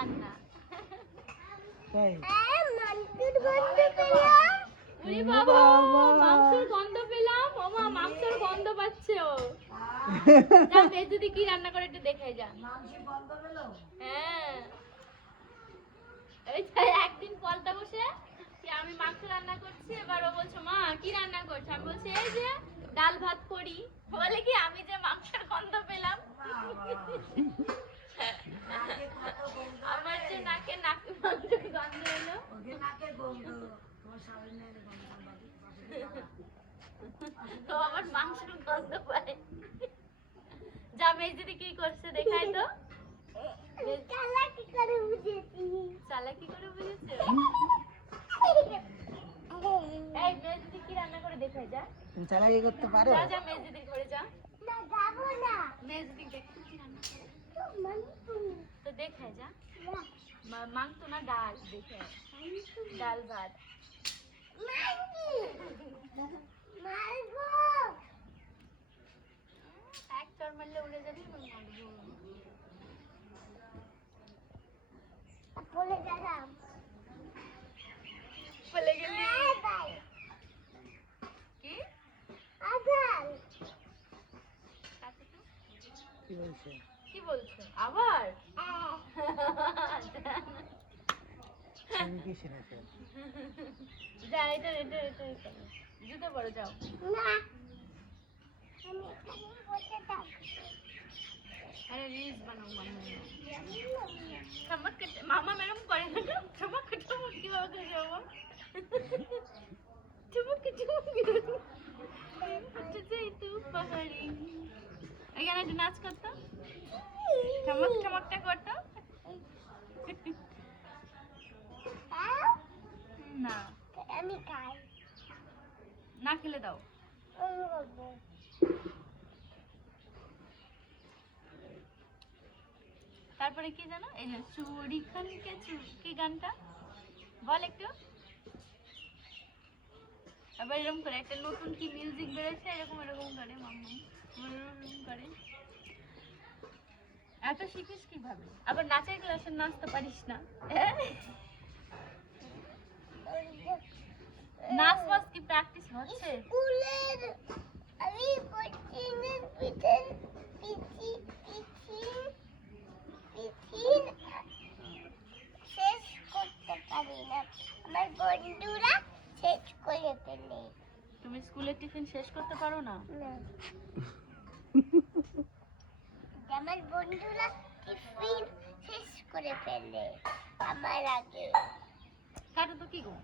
রান্না। তাই? বাবা বাবা। মাংসের গন্ধ পেলাম। ও মা মাংসের গন্ধ পাচ্ছে ও। কি রান্না করে একটু দেখাই যা হ্যাঁ। এই একদিন পলতা বসে আমি মাংস রান্না করছি এবার ও বলছে মা কি রান্না করছ? আমি বলছি এই যে ডাল ভাত করি। বলে কি আমি যে মাংসের গন্ধ পেলাম। নাকে গন্ধ তো আমার মাংসের গন্ধ পায়। যা মেজদি কি করছে দেখাই তো। চালাকি করে বুঝেছ। এই মেজদি কি রান্না করে দেখাই যা। তুমি চালাকি করতে পারো? যা যা মেজদি করে যা। মেজদি দেখো কি রান্না করে। তো দেখাই যা। মা- মাংস না ডাল দেখে ডাল ভাত এক চর মারলে উড়ে যাবি আমি মারবো বলে গেলি কি কি বলছে কি বলছো? আবার? এটা জুতো পরে যাও। মামা ম্যাডাম করে না যাব? আচ্ছা, এখানে একটা নাচ করতাম? ঠমক ঠমকটা করতো না। আমি খাই। না খেলে দাও। তারপরে কি জানো? এই যে চুরি খানকে কি গানটা? বল একটু। আবার এরকম করে একটা নতুন কি মিউজিক বেরোচ্ছে এরকম এরকম করে মাম্মা এরকম করে এত শিখিস কীভাবে? আবার নাচের ক্লাসে নাচতে পারিস না? নাচ বাস কি প্র্যাকটিস হচ্ছে? স্কুলের আমি কোচিংয়ের পিছন পিছি পিছিন পিছিন শেষ করতে পারি না। আমার বন্ধুরা শেষ করে ফেলে। তুমি স্কুলের টিফিন শেষ করতে পারো না? না। আমার বন্ধুরা টিফিন শেষ করে ফেলে আমার আগে। কারও তো কি গো?